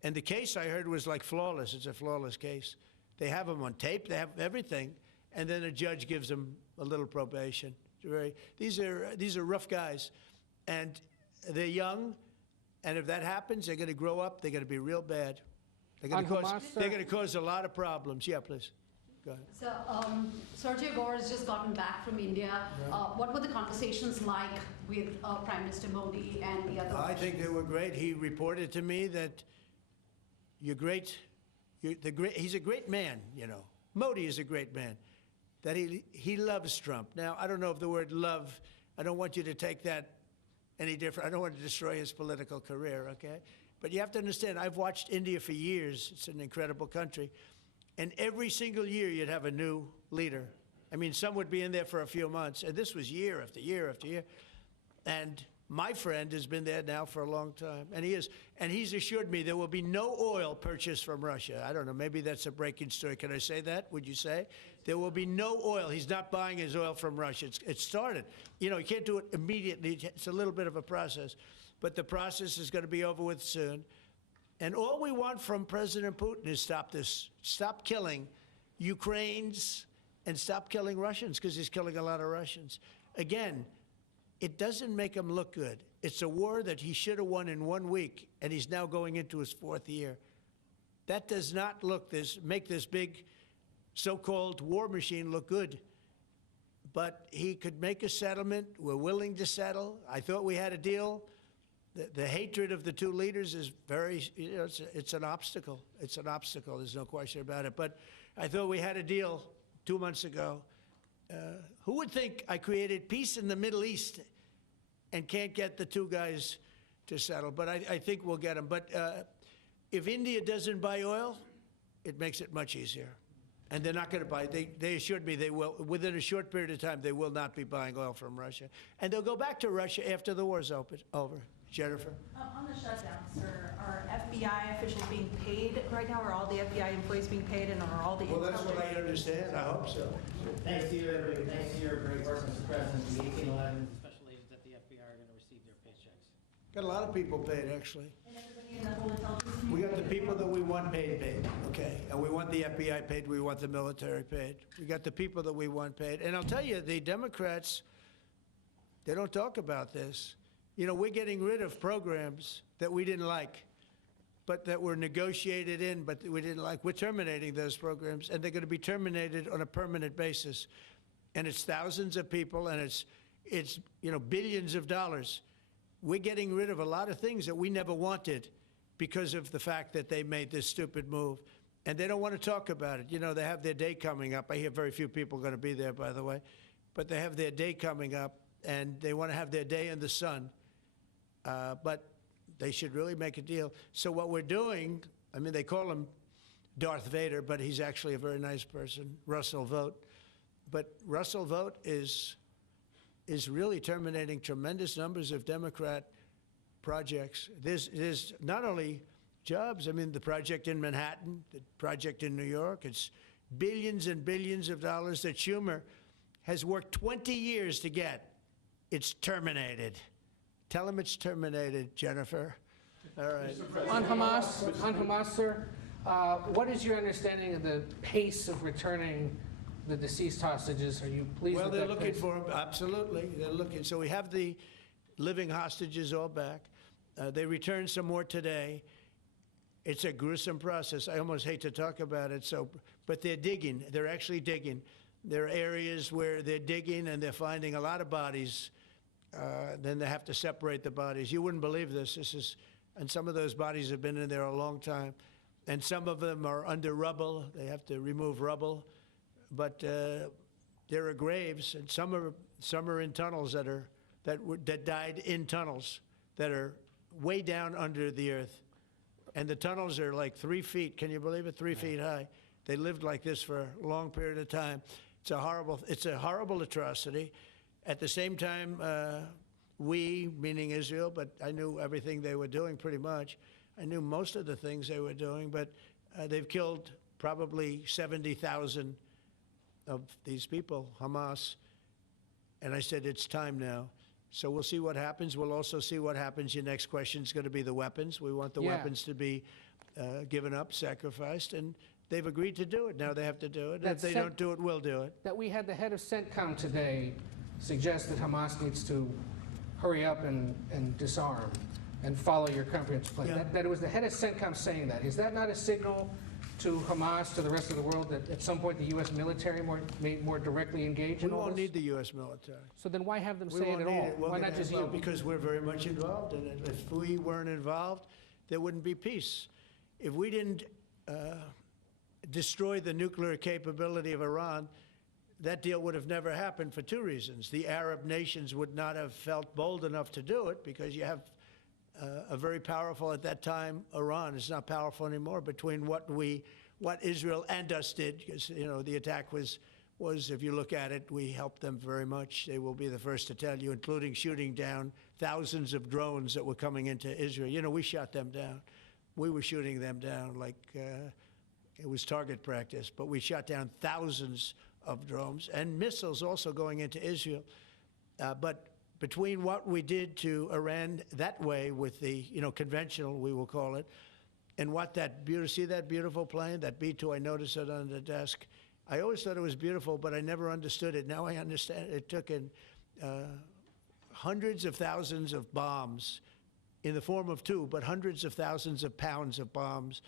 And the case I heard was like flawless. It's a flawless case. They have them on tape. They have everything. And then a judge gives them a little probation. These are rough guys. And they're young. And if that happens, they're going to grow up. They're going to be real bad. They're going to cause a lot of problems. Yeah, please. Go ahead. So, Sergio Gore has just gotten back from India. What were the conversations like with Prime Minister Modi and the other? I think they were great. He reported to me that he's a great man, you know. Modi is a great man. That he loves Trump. Now, I don't know if the word love, I don't want you to take that any different. I don't want to destroy his political career, okay? But you have to understand, I've watched India for years. It's an incredible country. And every single year you'd have a new leader. I mean, some would be in there for a few months, and this was year after year after year. And my friend has been there now for a long time, and he's assured me there will be no oil purchased from Russia. I don't know, maybe that's a breaking story. Can I say that? Would you say? There will be no oil. He's not buying his oil from Russia. It started. You know, you can't do it immediately. It's a little bit of a process, but the process is going to be over with soon. And all we want from President Putin is stop this. Stop killing Ukrainians and stop killing Russians, because he's killing a lot of Russians. Again, it doesn't make him look good. It's a war that he should have won in 1 week, and he's now going into his 4th year. That does not make this big so-called war machine look good. But he could make a settlement. We're willing to settle. I thought we had a deal. The hatred of the two leaders is very, you know, it's an obstacle. It's an obstacle. There's no question about it. But I thought we had a deal 2 months ago. Who would think I created peace in the Middle East and can't get the two guys to settle? But I think we'll get them. But if India doesn't buy oil, it makes it much easier. And they're not going to buy. They assured me they will. Within a short period of time, they will not be buying oil from Russia. And they'll go back to Russia after the war's over. Jennifer? On the shutdown, sir, are FBI officials being paid right now? Are all the FBI employees being paid, and are all the Well, that's what I understand. I hope so. Thanks to you, everybody. Thanks to your great work, Mr. President. The 1811 special agents at the FBI are going to receive their paychecks. Got a lot of people paid, actually. and everybody in the whole intelligence We got the community? people that we want paid, okay? And we want the FBI paid, we want the military paid. We got the people that we want paid. And I'll tell you, the Democrats, they don't talk about this. You know, we're getting rid of programs that we didn't like, but that were negotiated in, but we didn't like. We're terminating those programs, and they're going to be terminated on a permanent basis. And it's thousands of people, and it's you know, billions of dollars. We're getting rid of a lot of things that we never wanted because of the fact that they made this stupid move. And they don't want to talk about it. You know, they have their day coming up. I hear very few people are going to be there, by the way. But they have their day coming up, and they want to have their day in the sun. But they should really make a deal. So what we're doing, I mean, they call him Darth Vader, but he's actually a very nice person, Russell Vogt. But Russell Vogt is really terminating tremendous numbers of Democrat projects. There's not only jobs, I mean, the project in Manhattan, the project in New York, it's billions and billions of dollars that Schumer has worked 20 years to get. It's terminated. Tell him it's terminated, Jennifer. All right. On Hamas, sir, what is your understanding of the pace of returning the deceased hostages? Are you pleased Well, with they're that looking pace? for them, absolutely. They're looking. So we have the living hostages all back. They returned some more today. It's a gruesome process. I almost hate to talk about it. But they're digging. They're actually digging. There are areas where they're digging and they're finding a lot of bodies. Then they have to separate the bodies. You wouldn't believe this. And some of those bodies have been in there a long time. And some of them are under rubble. They have to remove rubble. But there are graves, and some are in tunnels that died in tunnels that are way down under the earth. And the tunnels are like 3 feet. Can you believe it? 3 feet high. They lived like this for a long period of time. It's a horrible atrocity. At the same time, we, meaning Israel, but I knew everything they were doing pretty much. I knew most of the things they were doing, but they've killed probably 70,000 of these people, Hamas. And I said, it's time now. So we'll see what happens. We'll also see what happens. Your next question is going to be the weapons. We want the weapons to be given up, sacrificed, and they've agreed to do it. Now they have to do it. And if they don't do it, we'll do it. That we had the head of CENTCOM today suggest that Hamas needs to hurry up and disarm and follow your comprehensive plan. Yeah. That it was the head of CENTCOM saying that. Is that not a signal to Hamas, to the rest of the world, that at some point the U.S. military may more directly engage in all this? We won't need the U.S. military. So then why have them We say it won't at need all? it. We're Why gonna not just have- you? Because we're very much involved in it. If we weren't involved, there wouldn't be peace. If we didn't destroy the nuclear capability of Iran, that deal would have never happened for two reasons. The Arab nations would not have felt bold enough to do it because you have a very powerful, at that time, Iran. It's not powerful anymore, between what we what Israel and us did, because, you know, the attack was, if you look at it, we helped them very much. They will be the first to tell you, including shooting down thousands of drones that were coming into Israel. You know, we shot them down. We were shooting them down like it was target practice, but we shot down thousands of drones and missiles also going into Israel. But between what we did to Iran that way with the, you know, conventional, we will call it, and what that see that beautiful plane, that B-2, I noticed it on the desk. I always thought it was beautiful, but I never understood it. Now I understand it. It took in hundreds of thousands of bombs in the form of two, but hundreds of thousands of pounds of bombs.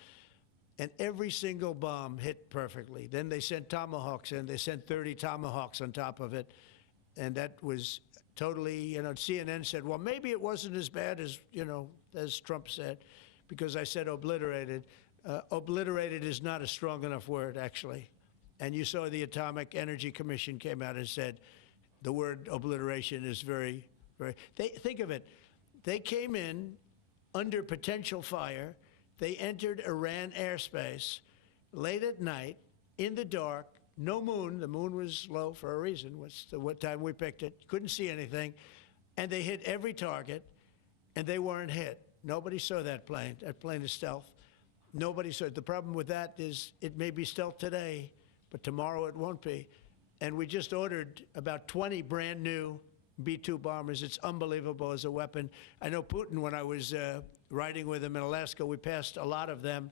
And every single bomb hit perfectly. Then they sent Tomahawks in. They sent 30 Tomahawks on top of it. And that was totally, you know, CNN said, well, maybe it wasn't as bad as, you know, as Trump said, because I said obliterated. Obliterated is not a strong enough word, actually. And you saw the Atomic Energy Commission came out and said the word obliteration is very, very, think of it. They came in under potential fire. They entered Iran airspace late at night, in the dark, no moon. The moon was low for a reason. What time we picked it. Couldn't see anything. And they hit every target, and they weren't hit. Nobody saw that plane. That plane is stealth. Nobody saw it. The problem with that is it may be stealth today, but tomorrow it won't be. And we just ordered about 20 brand new B-2 bombers. It's unbelievable as a weapon. I know Putin, when I was riding with him in Alaska, we passed a lot of them.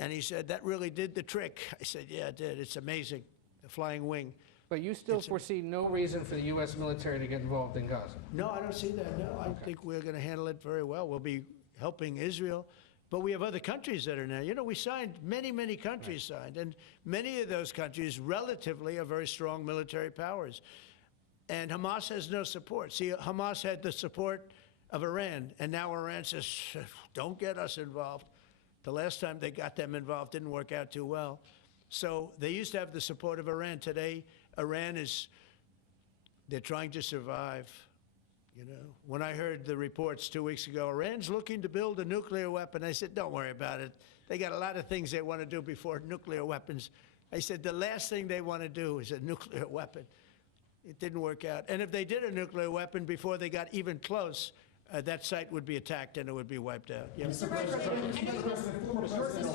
And he said, that really did the trick. I said, yeah, it did. It's amazing, the flying wing. But you still foresee no reason for the U.S. military to get involved in Gaza? No, I don't see that, no. I think we're going to handle it very well. We'll be helping Israel. But we have other countries that are now. You know, we signed, many, many countries signed. And many of those countries relatively are very strong military powers. And Hamas has no support. See, Hamas had the support of Iran, and now Iran says, don't get us involved. The last time they got them involved didn't work out too well. So they used to have the support of Iran. Today, Iran they're trying to survive. You know, when I heard the reports 2 weeks ago, Iran's looking to build a nuclear weapon, I said, don't worry about it. They got a lot of things they want to do before nuclear weapons. I said, the last thing they want to do is a nuclear weapon. It didn't work out. And if they did a nuclear weapon before they got even close, that site would be attacked and it would be wiped out. Yeah. Mr.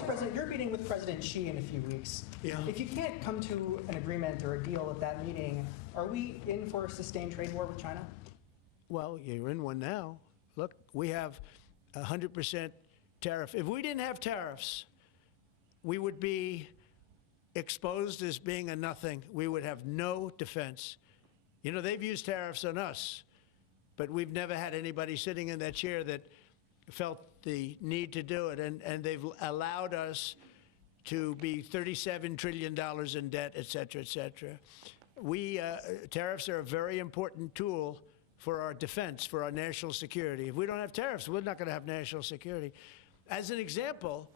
President, you're meeting with President Xi in a few weeks. Yeah. If you can't come to an agreement or a deal at that meeting, are we in for a sustained trade war with China? Well, you're in one now. Look, we have 100% tariff. If we didn't have tariffs, we would be exposed as being a nothing. We would have no defense. You know, they've used tariffs on us, but we've never had anybody sitting in that chair that felt the need to do it. And they've allowed us to be $37 trillion in debt, et cetera, et cetera. Tariffs are a very important tool for our defense, for our national security. If we don't have tariffs, we're not going to have national security. As an example,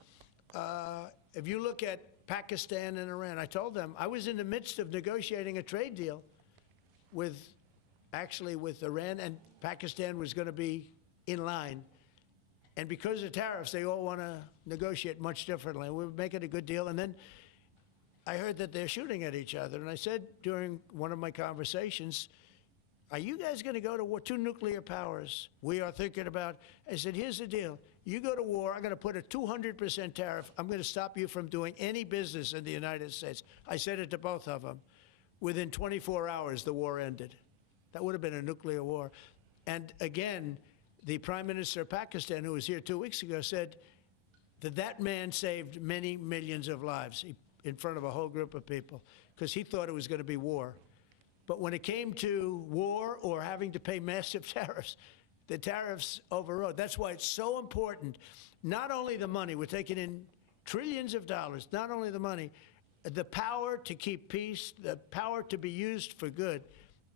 if you look at Pakistan and Iran, I told them I was in the midst of negotiating a trade deal with Iran, and Pakistan was going to be in line. And because of tariffs, they all want to negotiate much differently. We're making a good deal. And then I heard that they're shooting at each other. And I said during one of my conversations, are you guys going to go to war? Two nuclear powers we are thinking about. I said, here's the deal. You go to war, I'm going to put a 200% tariff. I'm going to stop you from doing any business in the United States. I said it to both of them. Within 24 hours, the war ended. That would have been a nuclear war. And again, the Prime Minister of Pakistan, who was here 2 weeks ago, said that man saved many millions of lives in front of a whole group of people because he thought it was going to be war. But when it came to war or having to pay massive tariffs, the tariffs overrode. That's why it's so important, not only the money, we're taking in trillions of dollars, not only the money, the power to keep peace, the power to be used for good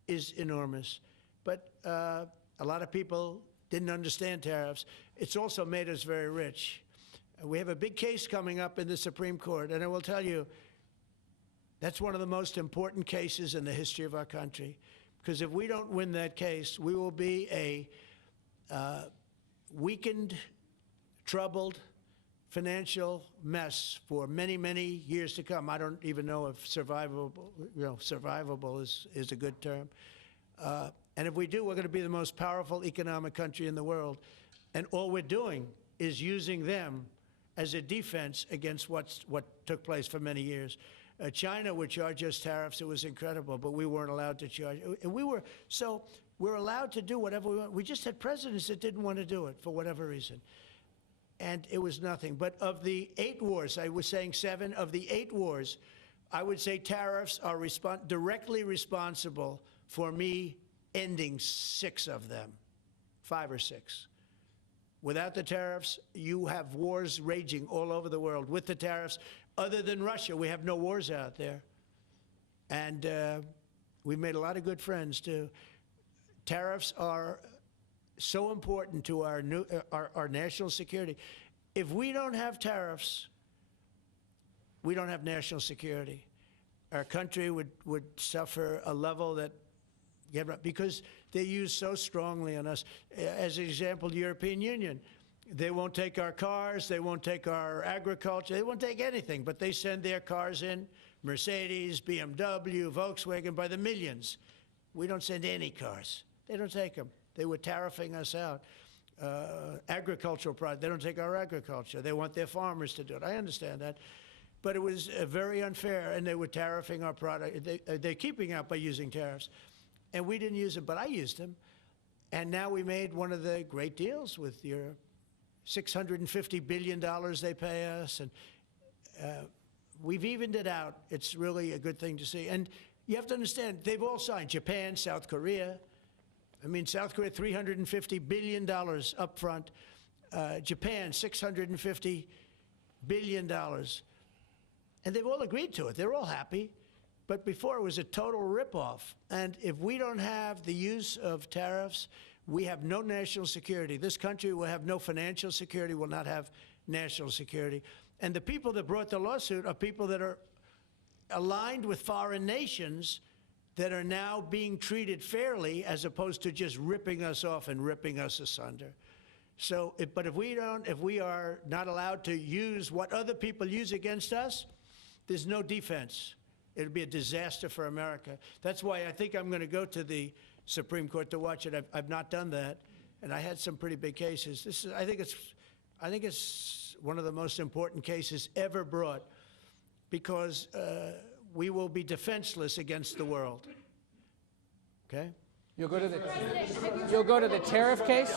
is enormous. But a lot of people didn't understand tariffs. It's also made us very rich. We have a big case coming up in the Supreme Court, and I will tell you, that's one of the most important cases in the history of our country. Because if we don't win that case, we will be a weakened, troubled, financial mess for many, many years to come. I don't even know if survivable is a good term. And if we do, we're going to be the most powerful economic country in the world. And all we're doing is using them as a defense against what took place for many years. China would charge us tariffs. It was incredible, but we weren't allowed to charge. And we're allowed to do whatever we want. We just had presidents that didn't want to do it for whatever reason. And it was nothing. But of the 8 wars, I was saying 7, of the 8 wars, I would say tariffs are directly responsible for me ending 6 of them, 5 or 6. Without the tariffs, you have wars raging all over the world. With the tariffs, other than Russia, we have no wars out there. And we've made a lot of good friends, too. Tariffs are so important to our national security. If we don't have tariffs, we don't have national security. Our country would suffer a level that, because they're used so strongly on us. As an example, the European Union, they won't take our cars, they won't take our agriculture, they won't take anything, but they send their cars in, Mercedes, BMW, Volkswagen, by the millions. We don't send any cars. They don't take them. They were tariffing us out. Agricultural products, they don't take our agriculture. They want their farmers to do it. I understand that. But it was very unfair, and they were tariffing our product. They're keeping out by using tariffs. And we didn't use them, but I used them. And now we made one of the great deals with Europe. $650 billion they pay us, and we've evened it out. It's really a good thing to see. And you have to understand, they've all signed. Japan, South Korea. I mean, South Korea, $350 billion up front. Japan, $650 billion. And they've all agreed to it. They're all happy. But before, it was a total ripoff. And if we don't have the use of tariffs, we have no national security. This country will have no financial security, will not have national security. And the people that brought the lawsuit are people that are aligned with foreign nations that are now being treated fairly, as opposed to just ripping us off and ripping us asunder. So, but if we are not allowed to use what other people use against us, there's no defense. It'll be a disaster for America. That's why I think I'm going to go to the Supreme Court to watch it. I've not done that, and I had some pretty big cases. I think it's one of the most important cases ever brought, because we will be defenseless against the world. Okay? You'll go to the tariff case?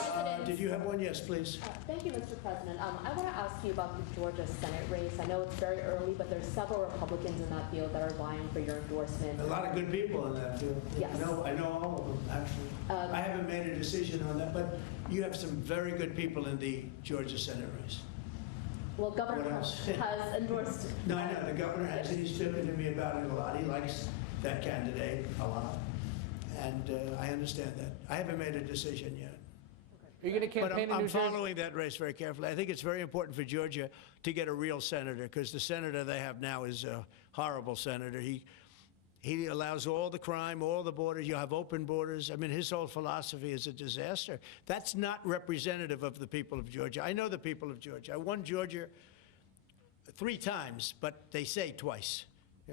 Did you have one? Yes, please. Thank you, Mr. President. I want to ask you about the Georgia Senate race. I know it's very early, but there's several Republicans in that field that are vying for your endorsement. A lot of good people in that field. Yes. I know all of them, actually. I haven't made a decision on that, but you have some very good people in the Georgia Senate race. Well, Governor has endorsed. No, I know. The governor has, and he's spoken to me about it a lot. He likes that candidate a lot. And I understand that. I haven't made a decision yet. Are you going to campaign in New Jersey? I'm following that race very carefully. I think it's very important for Georgia to get a real senator, because the senator they have now is a horrible senator. He allows all the crime, all the borders. You have open borders. I mean, his whole philosophy is a disaster. That's not representative of the people of Georgia. I know the people of Georgia. I won Georgia 3 times, but they say twice.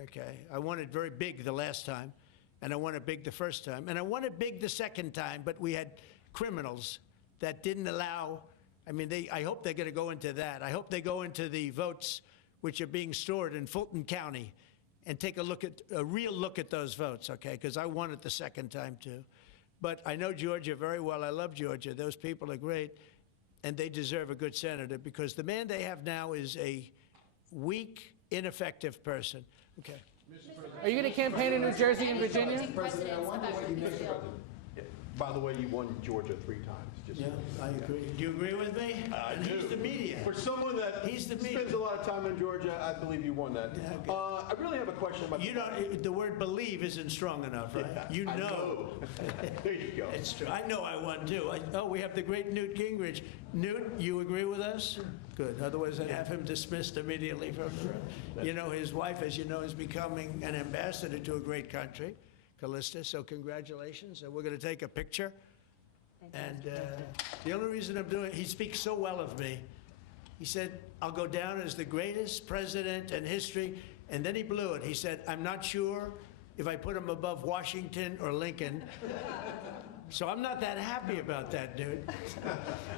Okay, I won it very big the last time, and I won it big the first time, and I won it big the second time, but we had criminals that didn't allow. I mean, I hope they're going to go into that. I hope they go into the votes which are being stored in Fulton County and take a real look at those votes, okay? Because I won it the second time, too. But I know Georgia very well. I love Georgia. Those people are great, and they deserve a good senator, because the man they have now is a weak, ineffective person. Okay. Are you going to campaign in New Jersey and Virginia? By the way, you won Georgia 3 times. Yeah, I agree. Do you agree with me? I and do. He's the media. For someone that spends a lot of time in Georgia, I believe you won that. Yeah, okay. I really have a question about... You don't, the word believe isn't strong enough, right? Yeah, you know. There you go. It's true. I know I won, too. We have the great Newt Gingrich. Newt, you agree with us? Good. Otherwise, I'd have him dismissed immediately from the room. You know, his wife, as you know, is becoming an ambassador to a great country, Callista, so congratulations. And we're going to take a picture. And the only reason I'm doing it, he speaks so well of me. He said, I'll go down as the greatest president in history. And then he blew it. He said, I'm not sure if I put him above Washington or Lincoln. So I'm not that happy about that, dude.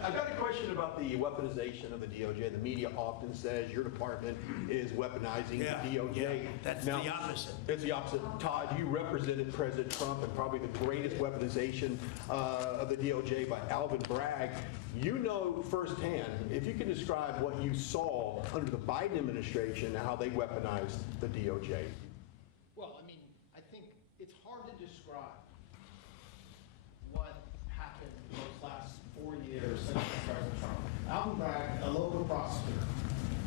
I've got a question about the weaponization of the DOJ. The media often says your department is weaponizing the DOJ. Yeah, that's Now, the opposite. It's the opposite. Todd, you represented President Trump and probably the greatest weaponization of the DOJ by Alvin Bragg. You know firsthand, if you can describe what you saw under the Biden administration and how they weaponized the DOJ. Well, I mean, I think it's hard to describe what happened in those last 4 years since President Trump. Alvin Bragg, a local prosecutor,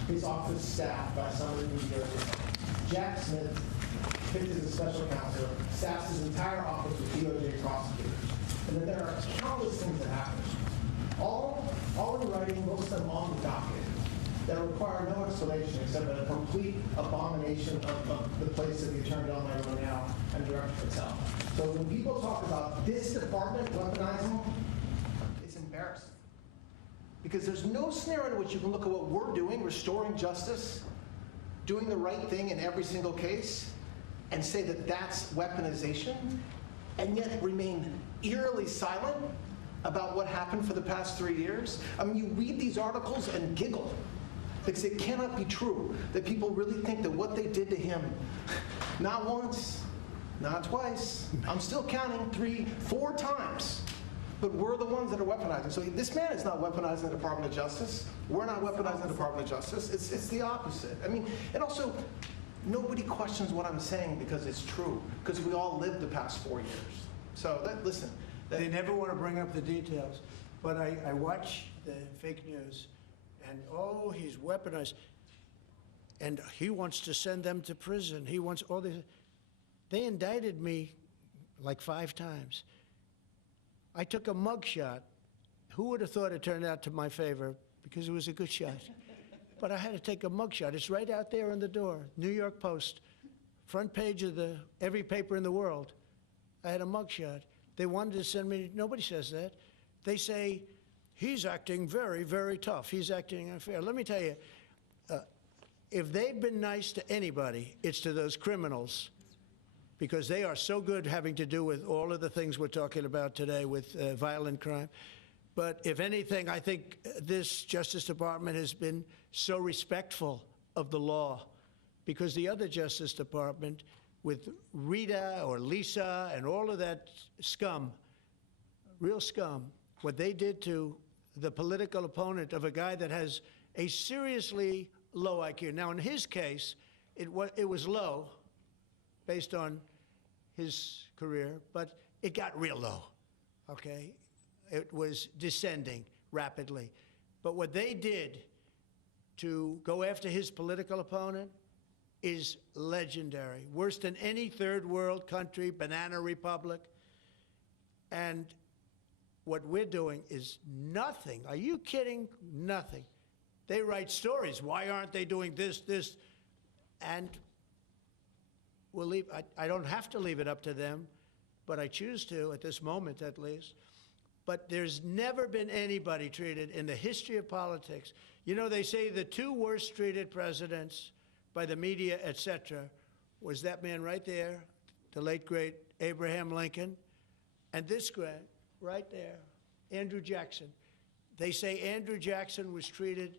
his office staffed by someone in New Jersey. Jack Smith, picked as a special counsel, staffs his entire office with DOJ prosecutors. And then there are countless things that happen. All in writing, most of them on the docket, that require no explanation except a complete abomination of the place that the Attorney General right now and Director Patel. So when people talk about this department weaponizing, it's embarrassing. Because there's no scenario in which you can look at what we're doing, restoring justice, doing the right thing in every single case, and say that that's weaponization, and yet remain eerily silent about what happened for the past 3 years. I mean, you read these articles and giggle, because it cannot be true that people really think that what they did to him, not once, not twice, I'm still counting 3, 4 times, but we're the ones that are weaponizing. So this man is not weaponizing the Department of Justice. We're not weaponizing the Department of Justice. It's the opposite. I mean, and also, nobody questions what I'm saying because it's true, because we all lived the past 4 years. So listen. They never want to bring up the details. But I watch the fake news, and oh, he's weaponized. And he wants to send them to prison. He wants all this. They indicted me like 5 times. I took a mugshot. Who would have thought it turned out to my favor? Because it was a good shot. But I had to take a mugshot. It's right out there on the door. New York Post, front page of every paper in the world. I had a mugshot. They wanted to send me, nobody says that. They say, he's acting very, very tough. He's acting unfair. Let me tell you, if they've been nice to anybody, it's to those criminals, because they are so good having to do with all of the things we're talking about today with violent crime. But if anything, I think this Justice Department has been so respectful of the law, because the other Justice Department, with Rita or Lisa and all of that scum, real scum, what they did to the political opponent of a guy that has a seriously low IQ. Now, in his case, it was low based on his career, but it got real low, okay? It was descending rapidly. But what they did to go after his political opponent is legendary, worse than any third world country, banana republic. And what we're doing is nothing. Are you kidding? Nothing. They write stories. Why aren't they doing this? And we'll leave. I don't have to leave it up to them, but I choose to at this moment at least. But there's never been anybody treated in the history of politics. You know, they say the 2 worst treated presidents by the media, et cetera, was that man right there, the late, great Abraham Lincoln, and this guy right there, Andrew Jackson. They say Andrew Jackson was treated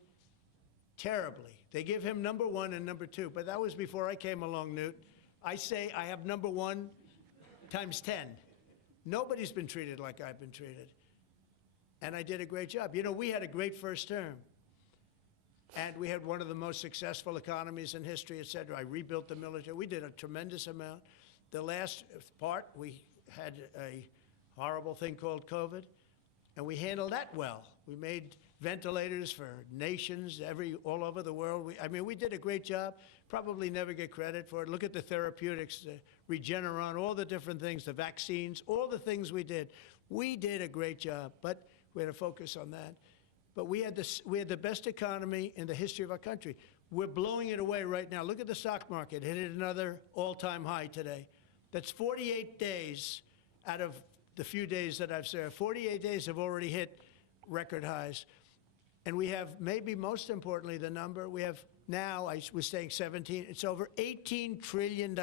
terribly. They give him number 1 and number 2, but that was before I came along, Newt. I say I have number 1 times 10. Nobody's been treated like I've been treated. And I did a great job. You know, we had a great first term. And we had one of the most successful economies in history, et cetera. I rebuilt the military. We did a tremendous amount. The last part, we had a horrible thing called COVID, and we handled that well. We made ventilators for nations all over the world. I mean, we did a great job. Probably never get credit for it. Look at the therapeutics, the Regeneron, all the different things, the vaccines, all the things we did. We did a great job, but we had to focus on that. But we had the best economy in the history of our country. We're blowing it away right now. Look at the stock market. It hit another all-time high today. That's 48 days out of the few days that I've served. 48 days have already hit record highs. And we have, maybe most importantly, the number, we have now, I was saying 17, it's over $18 trillion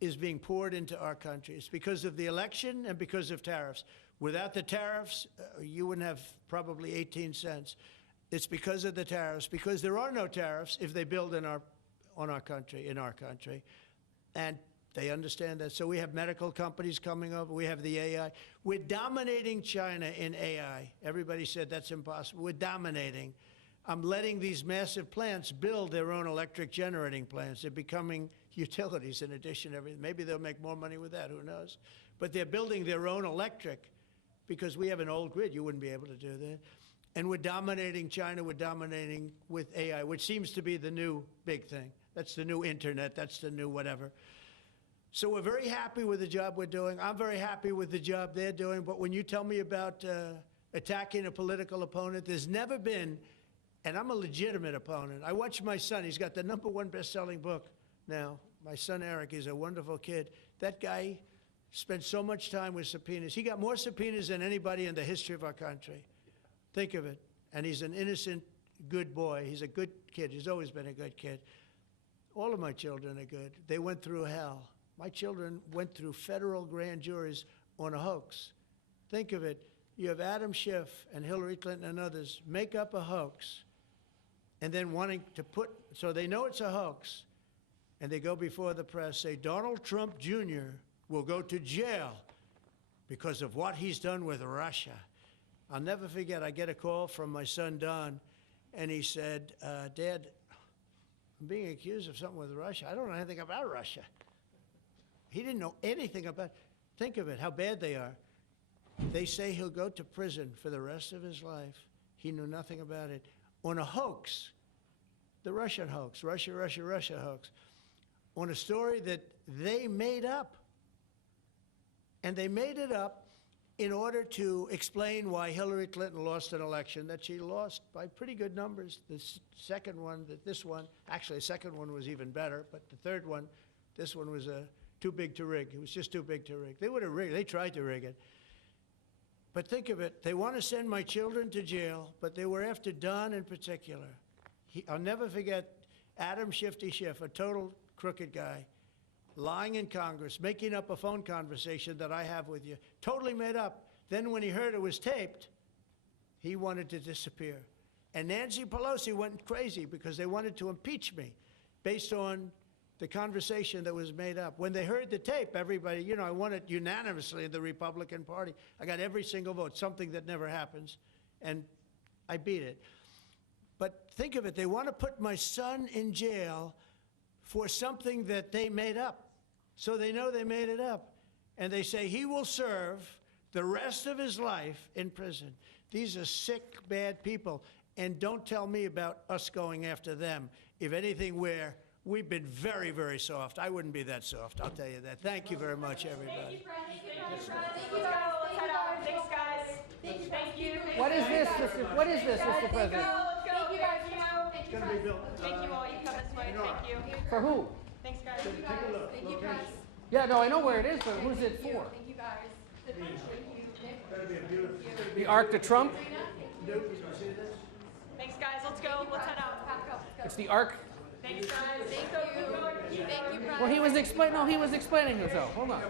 is being poured into our country. It's because of the election and because of tariffs. Without the tariffs, you wouldn't have probably 18 cents. It's because of the tariffs, because there are no tariffs if they build in our country. And they understand that. So we have medical companies coming over. We have the AI. We're dominating China in AI. Everybody said that's impossible. We're dominating. I'm letting these massive plants build their own electric generating plants. They're becoming utilities in addition to everything. Maybe they'll make more money with that, who knows? But they're building their own electric because we have an old grid. You wouldn't be able to do that. And we're dominating China. We're dominating with AI, which seems to be the new big thing. That's the new internet. That's the new whatever. So we're very happy with the job we're doing. I'm very happy with the job they're doing. But when you tell me about attacking a political opponent, there's never been, and I'm a legitimate opponent. I watch my son. He's got the #1 best-selling book now. My son Eric is a wonderful kid. That guy spent so much time with subpoenas. He got more subpoenas than anybody in the history of our country. Think of it. And he's an innocent, good boy. He's a good kid. He's always been a good kid. All of my children are good. They went through hell. My children went through federal grand juries on a hoax. Think of it. You have Adam Schiff and Hillary Clinton and others make up a hoax and then wanting to put, so they know it's a hoax, and they go before the press, say Donald Trump Jr. will go to jail because of what he's done with Russia. I'll never forget, I get a call from my son Don, and he said, Dad, I'm being accused of something with Russia. I don't know anything about Russia. He didn't know anything about, think of it, how bad they are. They say he'll go to prison for the rest of his life. He knew nothing about it. On a hoax, the Russian hoax, Russia hoax, on a story that they made up. And they made it up in order to explain why Hillary Clinton lost an election that she lost by pretty good numbers. The second one, actually the second one was even better, but the third one, this one was too big to rig. It was just too big to rig. They would have rigged, they tried to rig it. But think of it, they want to send my children to jail, but they were after Don in particular. I'll never forget Adam Shifty Schiff, a total crooked guy, lying in Congress, making up a phone conversation that I have with you, totally made up. Then when he heard it was taped, he wanted to disappear. And Nancy Pelosi went crazy because they wanted to impeach me based on the conversation that was made up. When they heard the tape, everybody, you know, I won it unanimously in the Republican Party. I got every single vote, something that never happens, and I beat it. But think of it, they want to put my son in jail for something that they made up. So they know they made it up. And they say he will serve the rest of his life in prison. These are sick, bad people. And don't tell me about us going after them. If anything, we've been very, very soft. I wouldn't be that soft, I'll tell you that. Thank you very much, everybody. Thanks, guys. Thank you. What is this, Mr. President? Thank you, guys. It's going to be built. Thank you all. You come this way. Thank you. For who? Thanks, guys. Take a look. Thank you, guys. Yeah, no, I know where it is, but who's it for? Thank you, guys. It's going to be a beautiful. The Arc de Trump? You see this? Thanks, guys. Let's go. Let's head out. It's the Arc? Thanks, guys. Thank you. Thank you, Well, he was explaining, no, he was explaining himself. Hold on.